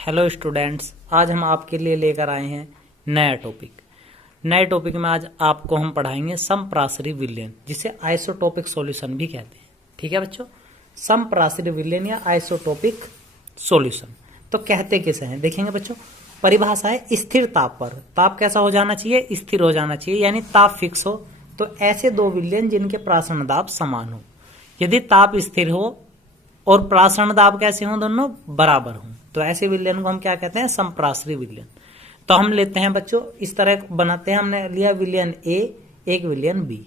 Hello students, आज हम आपके लिए लेकर आए हैं नया टॉपिक। नए टॉपिक में आज आपको हम पढ़ाएंगे समप्रासरी विलयन, जिसे आइसोटोपिक सॉल्यूशन भी कहते हैं। ठीक है बच्चों, समप्रासरी विलयन या आइसोटोपिक सॉल्यूशन। तो कहते किसे हैं देखेंगे बच्चों। परिभाषा है स्थिर ताप पर। ताप कैसा हो जाना चाहिए? स्थिर हो जाना चाहिए, यानी ताप फिक्स हो। तो ऐसे दो विलयन जिनके प्रासरण दाब समान हो। यदि ताप स्थिर हो और प्रासरण दाब कैसे हो, दोनों बराबर हो, तो ऐसे विलयन को हम क्या कहते हैं? समप्रासरी विलयन। तो हम लेते हैं बच्चों, इस तरह बनाते हैं। हमने लिया विलयन ए, एक विलयन बी।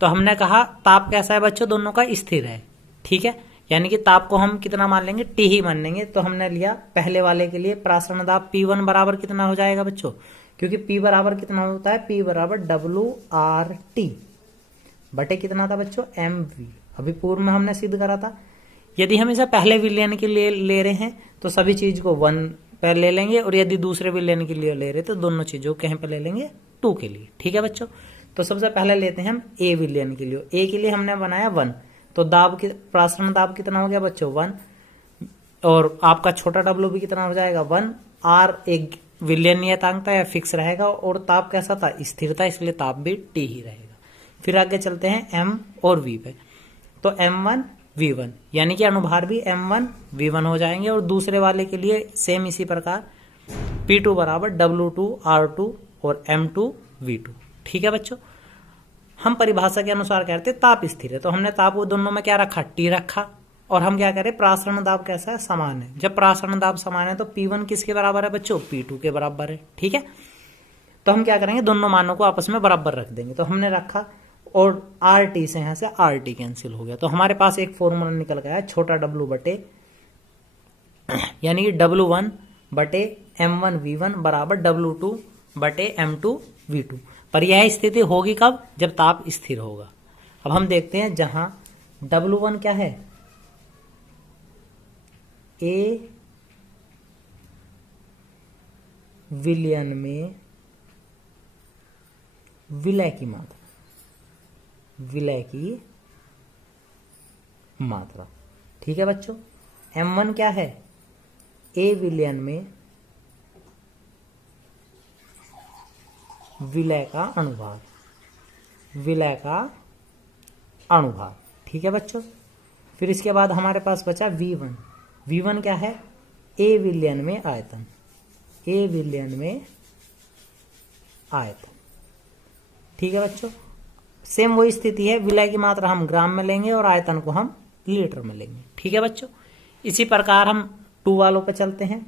तो हमने कहा ताप कैसा है बच्चों? दोनों का स्थिर है। ठीक है, यानी कि ताप को हम कितना मान लेंगे? टी ही मान लेंगे। तो हमने लिया पहले वाले के लिए प्रासरण दाब P1 बराबर कितना हो जाएगा बच्चों? क्योंकि P बराबर कितना होता है? P बराबर WRT बटे कितना था बच्चों? MV। अभी पूर्व में हमने सिद्ध करा था। यदि हम इसे पहले विलयन के लिए ले रहे हैं तो सभी चीज को 1 पे ले लेंगे, और यदि दूसरे विलयन के लिए ले रहे तो दोनों चीजों को कहीं पे ले लेंगे? 2 के लिए। ठीक है बच्चों, तो सबसे पहले लेते हैं हम ए विलयन के लिए। ए के लिए हमने बनाया 1, तो दाब की प्रासरण दाब कितना हो गया बच्चों? 1। और आपका छोटा डब्ल्यू भी कितना हो जाएगा? 1। आर एक विलयन नियतांक था या फिक्स रहेगा, और ताप कैसा था? स्थिर था, इसलिए ताप भी टी ही रहेगा। फिर आगे चलते हैं एम और वी पे। तो M1 V1 यानी कि अनुभार भी M1 V1 हो जाएंगे, और दूसरे वाले के लिए सेम इसी प्रकार P2 बराबर W2 R2 और M2 V2। ठीक है बच्चों, हम परिभाषा के अनुसार कहते हैं ताप स्थिर है, तो हमने ताप वो दोनों में क्या रखा? T रखा। और हम क्या करें? प्रासरण दाब कैसा है? समान है। जब प्रासरण दाब समान है तो P1 किसके बराबर है बच्चों? P2 के बराबर है। ठीक है, तो हम क्या करेंगे? दोनों मानों को आपस में बराबर रख देंगे। तो हमने रखा, और RT से यहां से RT कैंसिल हो गया, तो हमारे पास एक फॉर्मूला निकल गया है, छोटा W बटे यानी कि W1 बटे M1 V1 बराबर W2 बटे M2 V2। पर यह स्थिति होगी कब? जब ताप स्थिर होगा। अब हम देखते हैं, जहां W1 क्या है? A विलयन में विलय की मात्रा, विलय की मात्रा। ठीक है बच्चों, M1 क्या है? A विलयन में विलय का अनुभाग, विलय का अनुभाग। ठीक है बच्चों, फिर इसके बाद हमारे पास बचा V1। V1 क्या है? A विलयन में आयतन, A विलयन में आयतन। ठीक है बच्चों, सेम वही स्थिति है, विलय की मात्रा हम ग्राम में लेंगे और आयतन को हम लीटर में लेंगे। ठीक है बच्चों, इसी प्रकार हम 2 वालों पे चलते हैं।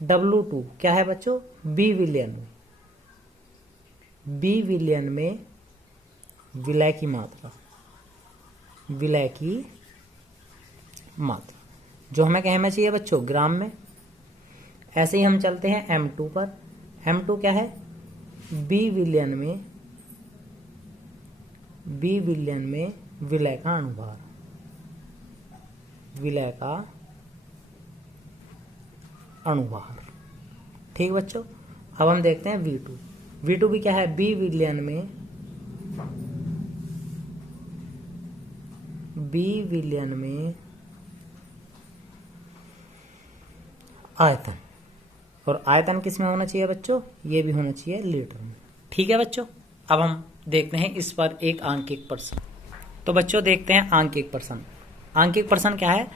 W2 क्या है बच्चों? B विलयन में, B विलयन में विलय की मात्रा, विलय की मात्रा जो हमें कहे में चाहिए बच्चों? ग्राम में। ऐसे ही हम चलते हैं M2 पर। M2 क्या है? B विलयन में, B विलयन में विलय का अनुभार, विलय का अनुभार। ठीक बच्चों, अब हम देखते हैं V2। V2 भी क्या है? B विलयन में, B विलयन में आयतन, और आयतन किस में होना चाहिए बच्चों? ये भी होना चाहिए लीटर में। ठीक है बच्चों, अब हम देखते हैं इस पर एक आंकिक प्रश्न। तो बच्चों देखते हैं आंकिक प्रश्न। आंकिक प्रश्न क्या है?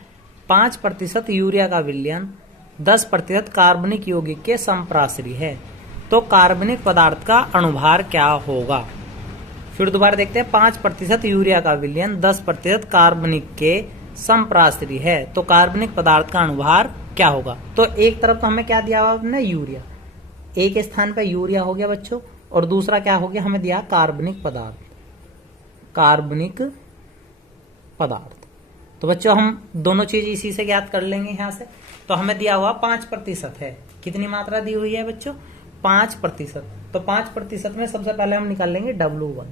5% यूरिया का विलयन 10% कार्बनिक यौगिक के समप्रासरी है, तो कार्बनिक पदार्थ का अनुभार क्या होगा? फिर दोबारा देखते हैं, 5% यूरिया का विलयन 10% कार्बनिक के समप्रासरी है, तो कार्बनिक पदार्थ का अनुभार क्या होगा? तो एक तरफ तो हमें क्या दिया हुआ हमने? यूरिया। एक स्थान पे यूरिया हो गया बच्चों, और दूसरा क्या हो गया? हमें दिया कार्बनिक पदार्थ, कार्बनिक पदार्थ। तो बच्चों हम दोनों चीज इसी से ज्ञात कर लेंगे यहां से। तो हमें दिया हुआ 5% है। कितनी मात्रा दी हुई है बच्चों? 5%। तो 5% में सबसे पहले हम निकाल लेंगे W1।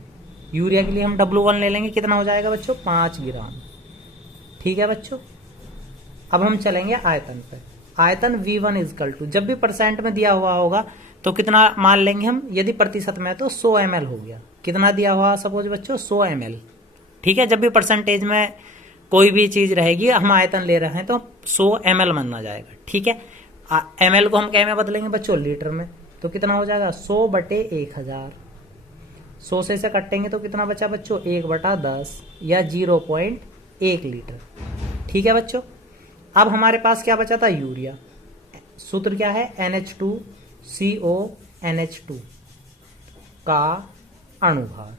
यूरिया के लिए हम W1 ले लेंगे, कितना हो जाएगा बच्चों? 5 ग्राम। ठीक है बच्चों, अब हम चलेंगे आयतन पे। आयतन V1 इजकल टू, जब भी परसेंट में दिया हुआ होगा तो कितना मान लेंगे हम? यदि प्रतिशत में तो 100 ml हो गया। कितना दिया हुआ सपोज बच्चों? 100 ml। ठीक है, जब भी परसेंटेज में कोई भी चीज रहेगी, हम आयतन ले रहे हैं तो 100 ml माना जाएगा। ठीक है, ml को हम क्या में बदलेंगे बच्चों, लीटर में। तो कितना हो जाएगा 100/1000। 100 से कटेंगे तो कितना बचा बच्चों, 1/10 या 0.1 लीटर। ठीक है बच्चों। अब हमारे पास क्या बचा था, यूरिया। सूत्र क्या है, NH2CONH2 का अणुभार।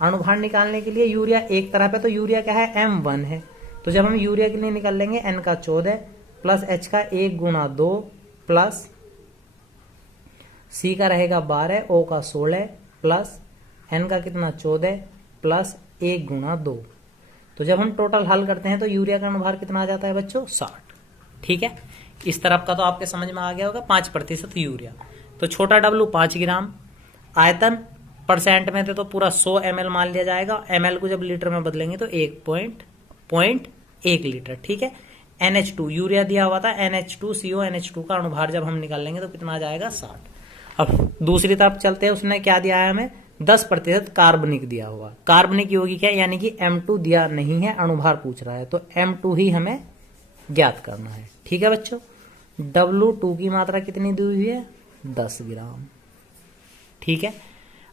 अणुभार निकालने के लिए यूरिया एक तरफ है, तो यूरिया क्या है, M1 है। तो जब हम यूरिया के लिए निकाल लेंगे N का 14 प्लस H का 1 × 2 प्लस C का रहेगा 12, O का 16 प्लस N का कितना 14 प्लस 1 × 2। तो जब हम टोटल हल करते हैं तो यूरिया का अणुभार कितना आ जाता है बच्चों, 60। ठीक है, इस तरफ का तो आपके समझ में आ गया होगा, 5% यूरिया। तो छोटा W 5 ग्राम, आयतन परसेंट में थे तो पूरा 100 ml मान लिया जाएगा। ml को जब लीटर में बदलेंगे तो 1.1 लीटर। ठीक है। NH2 यूरिया दिया हुआ था, NH2CONH2 का अणुभार जब हम निकाल लेंगे तो कितना आ जाएगा, 60। अब दूसरी तरफ चलते हैं, उसने क्या दिया है हमें, 10% कार्बनिक दिया हुआ। कार्बनिक यौगिक है, यानी कि M2 दिया नहीं है, अणुभार पूछ रहा है, तो M2 ही हमें ज्ञात करना है। ठीक है बच्चों। W2 की मात्रा कितनी दी हुई है, 10 ग्राम। ठीक है,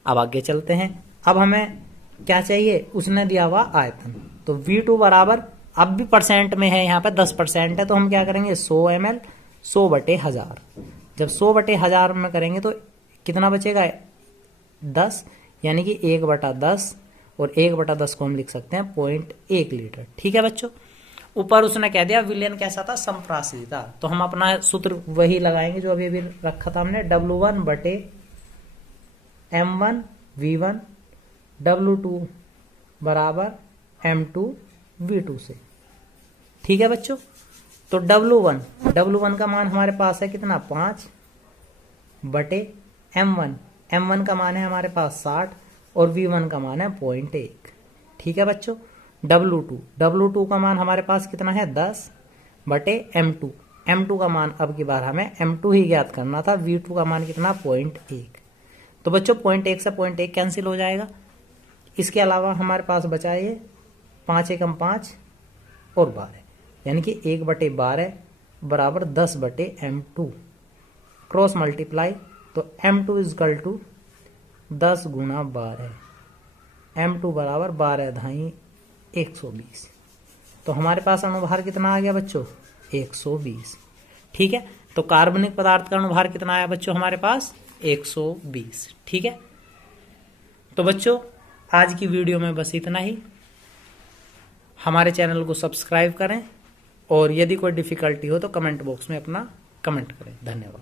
अब आगे चलते हैं। अब हमें क्या चाहिए, उसने दिया हुआ आयतन। तो V2 बराबर, अब भी परसेंट में है, यहाँ पे 10% है, तो हम क्या करेंगे, 100 ml 100/1000। जब 100/1000 में करेंगे तो कितना बचेगा, 10, यानी कि 1/10, और 1/10 को हम लिख सकते हैं 0.1 लीटर। ठीक है बच्चों। ऊपर उसने कह दिया विलयन कैसा था, संप्रासरी था, तो हम अपना सूत्र वही लगाएंगे जो अभी अभी रखा था हमने, W1/M1 V1, W2 बराबर M2 V2 से। ठीक है बच्चों। तो W1 का मान हमारे पास है कितना, 5/M1। M1 का मान है हमारे पास 60 और V1 का मान है 0.1। ठीक है बच्चों। W2 का मान हमारे पास कितना है, 10/M2। M2 का मान अब की बार हमें M2 ही ज्ञात करना था। V2 का मान कितना, 0.1। तो बच्चों 0.1 से 0.1 कैंसिल हो जाएगा। इसके अलावा हमारे पास बचा ये 5 एकम 5 और 12, यानी कि 1/12 बराबर 10/M2। क्रॉस मल्टीप्लाई, तो M2 इजकल टू 10 × 12, M2 बराबर 12×2 120। तो हमारे पास अणुभार कितना आ गया बच्चों, 120। ठीक है। तो कार्बनिक पदार्थ का अणुभार कितना आया बच्चों हमारे पास, 120। ठीक है। तो बच्चों आज की वीडियो में बस इतना ही। हमारे चैनल को सब्सक्राइब करें, और यदि कोई डिफिकल्टी हो तो कमेंट बॉक्स में अपना कमेंट करें। धन्यवाद।